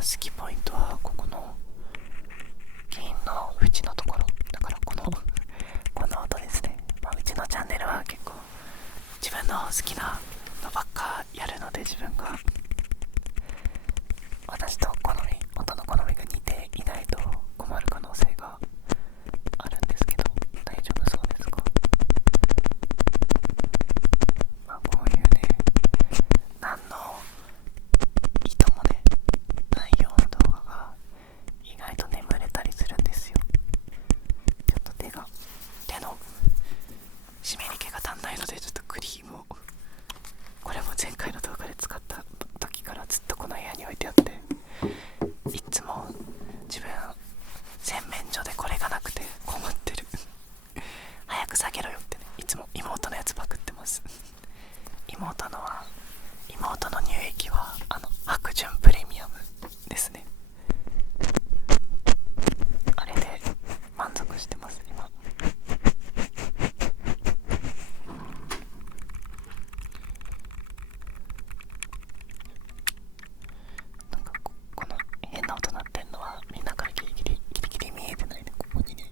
好きポイントはここの銀の縁のところだから、この音ですね。うちのチャンネルは結構自分の好きなのばっかやるので、自分が私と音の好みが似ていないと困る可能性があるんですけど、大丈夫そうですか？こういうね、何の意図もねないような動画が意外と眠れたりするんですよ。ちょっと手の湿り気が足んないので、ちょっとクリームを、これも前回の動画で使った時からずっとこの部屋に置いてあって、いつも自分洗面所でこれがなくて困ってる早く下げろよってね、いつも妹のやつパクってます。妹の乳液は白潤プレミアムですね。あれで満足してます今。なんかこの変な音鳴ってんのはみんなからギリギリ見えてないね。ここにね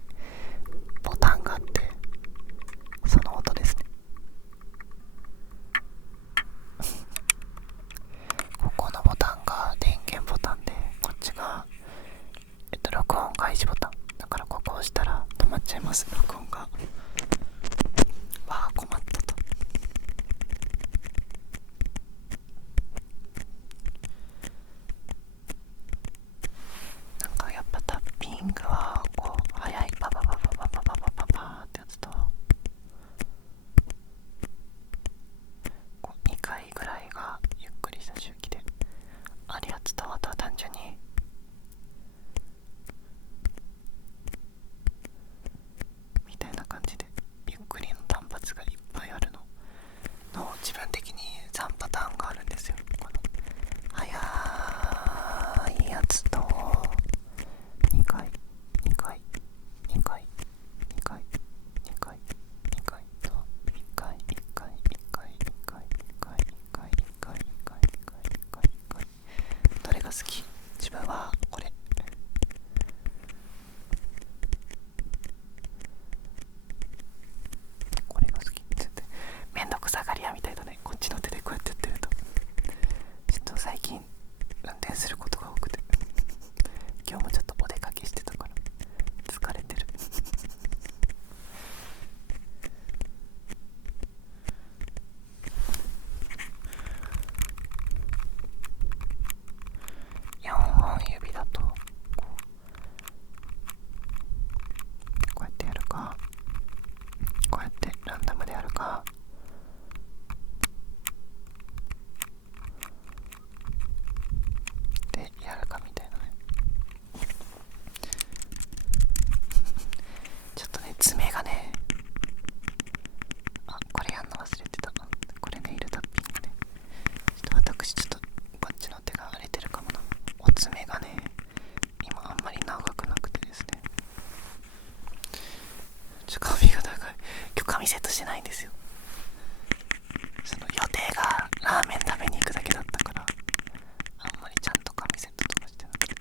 ボタンがあって、その音ですね。ここのボタンが電源ボタンで、こっちが録音開始ボタンだから、ここを押したら止まっちゃいます、録音が。わあ困ったと。なんかやっぱタッピングはこう早いパパパパパパパパパパってやつと、こう2回ぐらいがゆっくりした周期であるやつと、あとは単純にみたいな感じでゆっくりの単発がいっぱいあるのを自分的に3パターンがあるんですよ。この早いやつと2回2回2回2回2回2回と1回1回1回1回1回1回1回1回1回1回1回、どれが好き？自分はこれ。これが好きってめんどくさがり屋みたいだね。こっちの手でこうやってやってると。ちょっと最近運転することが多くて、今日もちょっとお出かけしてたから疲れてる4本指だとこうやってやるか、こうやってランダムでやるか、でやるかみたいなね。ちょっとね爪がね、これやんの忘れてた。これネイルタッピングね。ちょっと私ちょっとこっちの手が荒れてるかもな。お爪がね今あんまり長くなくてですね、髪が長い。今日髪セットしてないんですよ。その予定がラーメン食べに行くだけだったから、あんまりちゃんと髪セットとかしてなくて。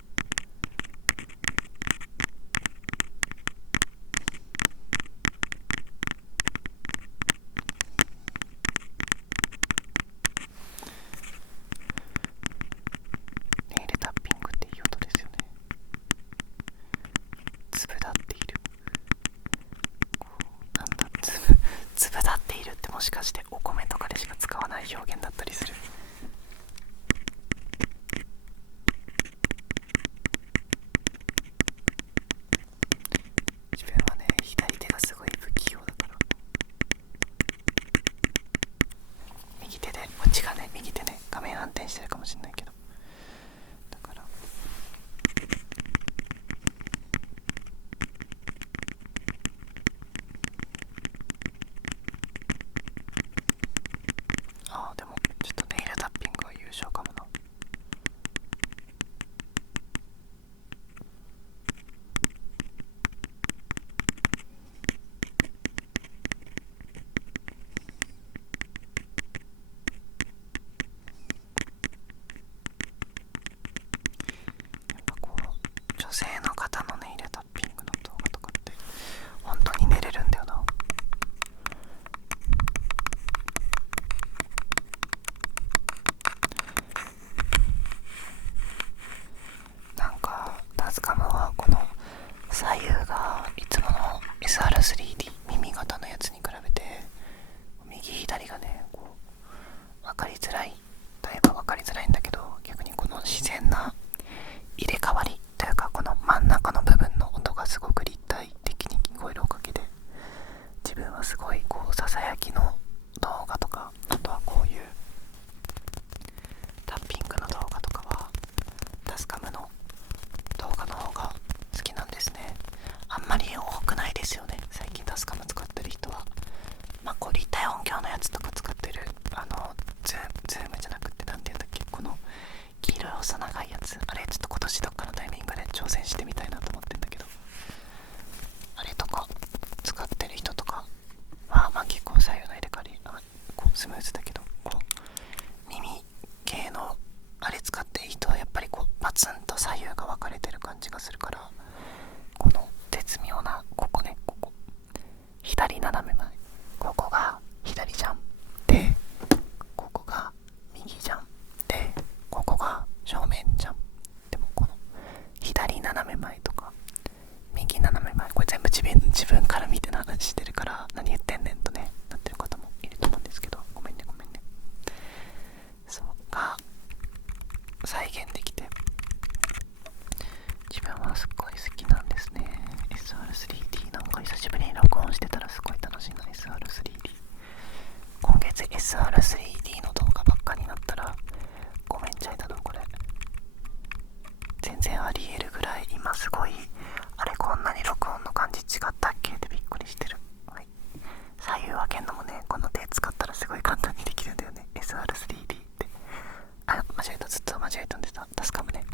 ネイルタッピングっていい音ですよね。粒立っている。なんだ粒立っているって、もしかしてお米とかでしか使わない表現だったりする？自分はね左手がすごい不器用だから、右手で、こっちがね右手ね画面反転してるかもしれないけど、だからでもちょっとネイルタッピングは優勝かもな。かりづらいといえば分かりづらいんだけど、逆にこの自然な入れ替わりというか、この真ん中の部分の音がすごく立体的に聞こえるおかげで、自分はすごいこうささやきの動画とか、あとはこういうタッピングの動画とかはタスカムの動画の方が好きなんですね。あんまり多くないですよね、最近タスカム使ってる人は。こう立体音響のやつとか使ってる、ズームじゃなくてなんていうんだっけ、この黄色い細長いやつ、あれちょっと今年どっかのタイミングで挑戦してみたいなと思ってんだけど、あれとか使ってる人とかは結構左右の入れ替わりこうスムーズだけど、こう耳系のあれ使ってる人はやっぱりこうパツンと左右が分かれてる感じがするから、この絶妙なここね、ここ左斜め前、ここが左じゃんで、ここが右じゃんで、ここが正面じゃん。でもこの左斜め前とか右斜め前、これ全部自分から見ての話してるから、何言ってんねんとねなってる方もいると思うんですけど、ごめんね。そうが再現できて、自分はすっごい好きなんですね。 SR3D なんか久しぶりに録音してたらすごい楽しいな。 SR3D 今月 SR3D の動画ばっかになったらごめんちゃいだな。これ全然ありえるぐらい、今すごいあれこんなに録音の感じ違ったっけってびっくりしてる。はい、左右分けんのもね、この手使ったらすごい簡単にできるんだよね。 SR3D って間違えた、ずっと間違えたんでさ、タスカムね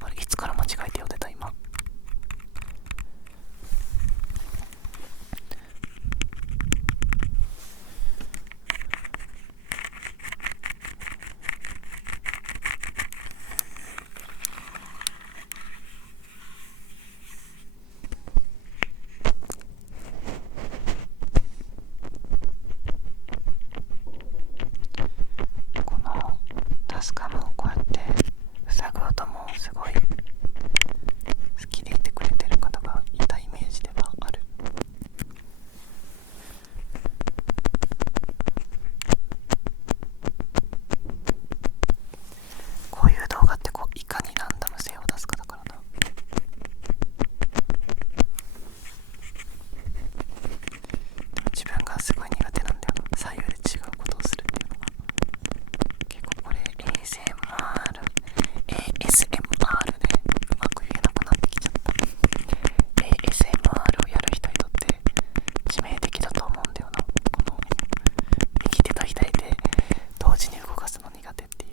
あれいつから間違えて読んでた今。このタスカムをこうやって塞ぐ音もすごい好きでいてくれてる方がいたイメージではある。こういう動画ってこういかにランダム性を出すかだからな。自分がすごい苦手なんだよな、左右で違うことをするっていうのが。結構これ ASMR でうまく言えなくなってきちゃった。 ASMR をやる人にとって致命的だと思うんだよな、この右手と左手同時に動かすの苦手っていう。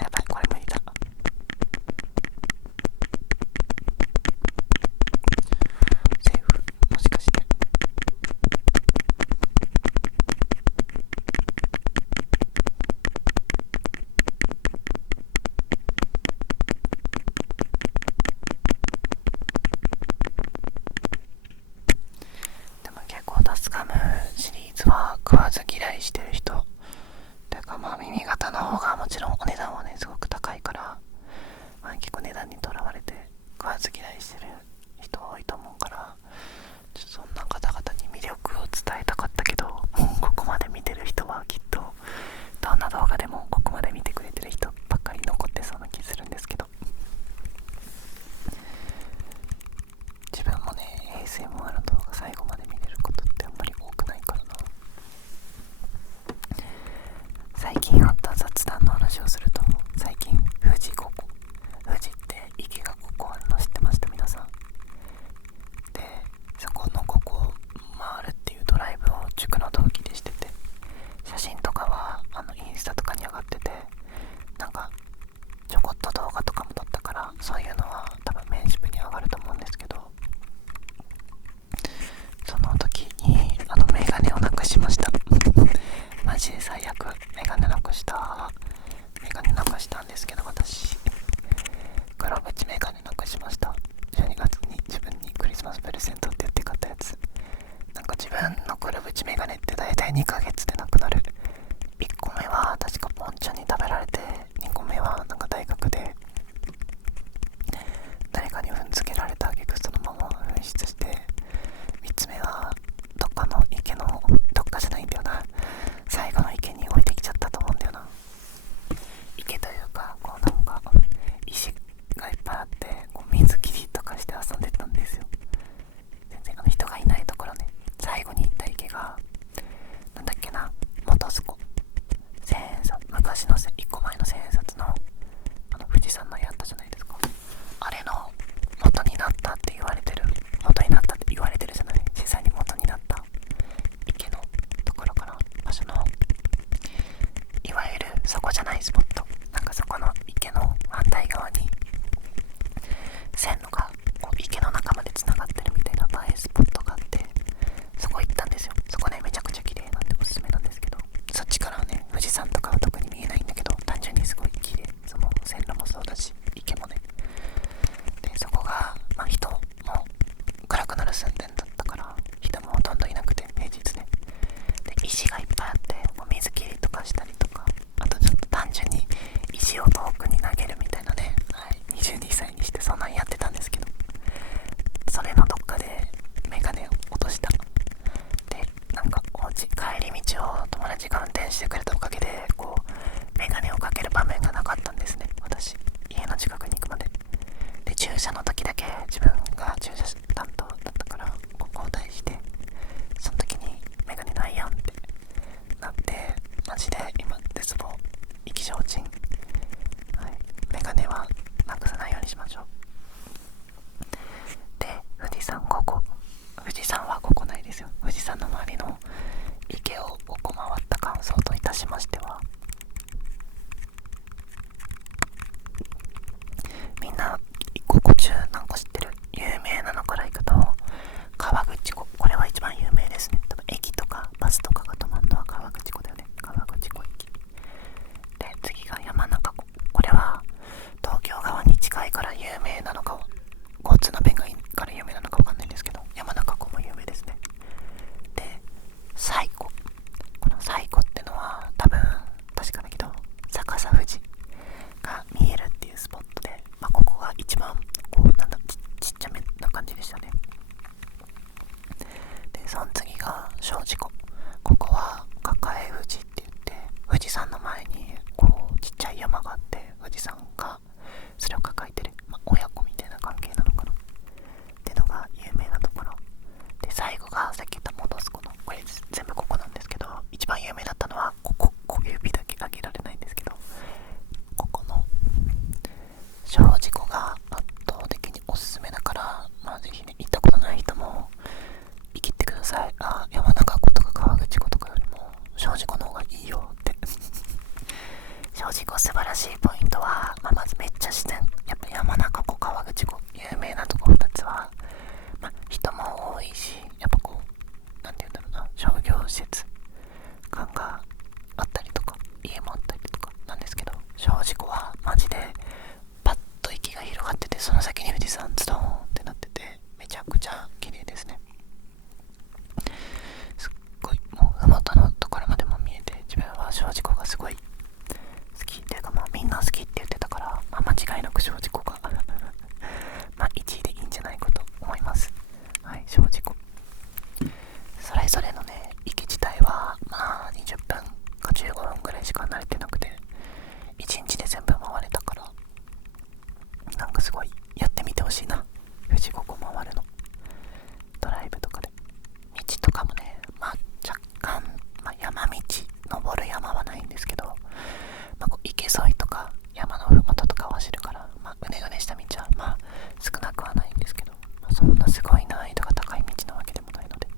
やばい、これ無理だ。セーフもしかして。でも結構タスカムシリーズは食わず嫌いしてる人というか、耳型の方がもちろんお値段はねすごく高いから、結構値段にとらわれて食わず嫌いしてる人多いと思うから、そんな方々に魅力を伝えたかったけど、ここまで見てる人はきっとどんな動画でもここまで見てくれてる人ばっかり残ってそうな気するんですけど、自分もね ASMR の動画最後まで見れることってあんまり多くないからな。最近あった雑談の話をすると、最近富士って池が5個あるの知ってました？皆さんで、そこの5個を回るっていうドライブを塾の同期でしてて、写真とかはインスタとかに上がってて、なんかちょこっと動画とかも撮ったから、そういうのは多分メンシブに上がると思うんですけど、その時にメガネをなくしましたマジで最悪。メガネなくしたんですけど、私黒縁メガネなくしました。12月に自分にクリスマスプレゼントって言って買ったやつ。なんか自分の黒縁メガネって大体2ヶ月でなくなる。1個目は確かポンちゃんに食べられて、2個目はなんか大学で誰かに踏んづけられた挙句そのまま紛失して、3つ目はどっかの池のどっかじゃないんだよな、最後の池に置いてきちゃったっジで今絶望、意気消沈。はい、メガネはなくさないようにしましょう。で、富士山はここないですよ。富士山の周りの池を5個回った感想といたしましては、みんな5個中何個知ってる？有名なのからいくと、河口湖、これは一番有名ですね。多分駅とかバスとかが止まるのは河口湖だよね。河口湖駅で、次が山中湖。これは東京側に近いから有名なのか、交通の便がいいから有名なのか分かんないんですけど、山中湖も有名ですね。で、西湖。この西湖ってのは多分確かだけど、逆さ富士が見えるっていうスポットで、ここが一番こうちっちゃめな感じでしたね。で、その次が庄司湖。ここは抱え富士って言って、富士山の前にこうちっちゃい山があって、富士山がそれを抱えてる、親子みたいな関係なのかなってのが有名なところで、最後がさっき言った本栖湖の、これ全部ここなんですけど、一番有名だったのはここ、小指だけ挙げられないんですけど、ここの庄司湖が圧倒的におすすめだから、ぜひね、行ったことない人も生きてください。山中湖とか河口湖とかよりも庄司湖の方がいいよって庄司湖素晴らしいポイントは、まずめっちゃ自然。やっぱ山中湖、川口湖、有名なところ2つは、人も多いし、やっぱこう、なんていうんだろうな、商業施設感があったりとか、家もあったりとかなんですけど、庄司湖はマジでパッと息が広がってて、その先に富士山ズドーンってなってて、めちゃくちゃ綺麗ですね。すっごい、もう麓のところまでも見えて、自分は庄司湖がすごい好きっていうか、みんな好きって言ってたから、間違いなく庄司湖が1位でいいんじゃないかと思います。はい、庄司湖。それぞれのね、池自体は20分か15分ぐらいしか慣れてなくて、1日で全部回れたから、なんかすごいやってみてほしいな。富士五湖回るの、ドライブとかで。道とかもね、若干、山道、登る山はないんですけど、こう池沿いとか山の麓とかを走るから、うねうねした道は少なくはないんですけど、そんなすごい難易度が高い道なわけでもないので、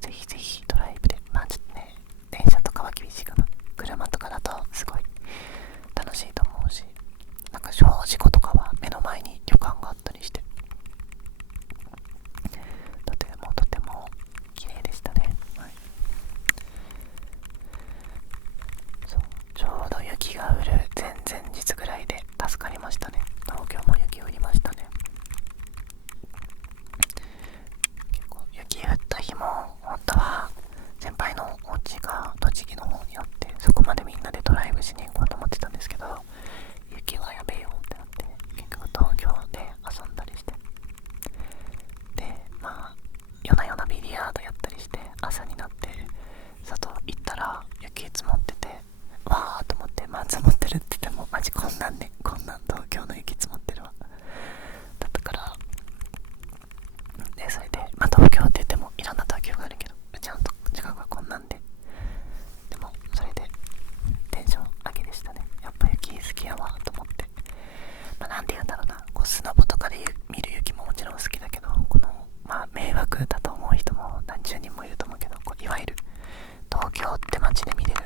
ぜひドライブで、ちょっとね、電車とかは厳しいかな。車とかだとすごい楽しいと思うし、なんか庄司湖とかは目の前に旅館があったりして、とても綺麗でしたね。はい、そう、ちょうど雪が降る前々日ぐらいで助かりましたね。東京も雪降りましたね。結構雪降った日も本当は先輩のお家が栃木の方にあって、そこまでみんなでドライブしに行こうと思ってたんですけど、雪はやべえよってなって、結局東京で遊んだりして、で夜な夜なビリヤードやったりして、朝になって外行ったら雪積もってて、わーと思って、積もってるって言ってもマジこんなん東京の雪積もってるわだったから、でそれで東京って言ってもいろんな東京があるけど、うちの近くはこんなんで、でもそれでテンション上げでしたね。やっぱ雪好きやわと思って、なんて言うんだろうな、こうスノボとかで見る雪ももちろん好きだけど、この迷惑だと思う人も何十人もいると思うけど、いわゆる東京って街で見れる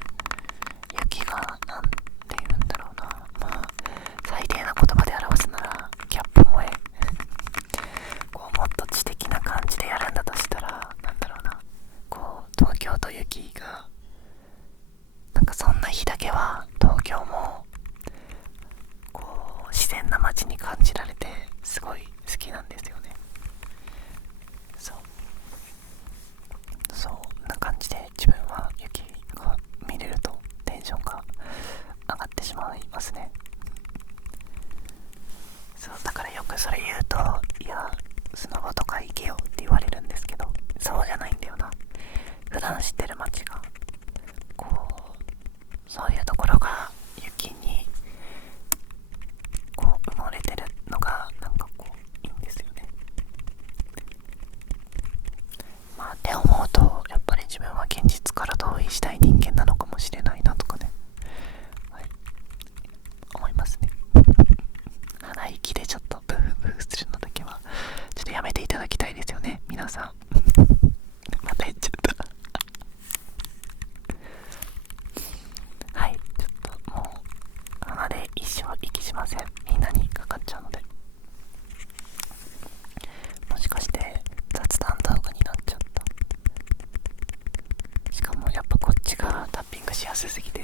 しやすすぎて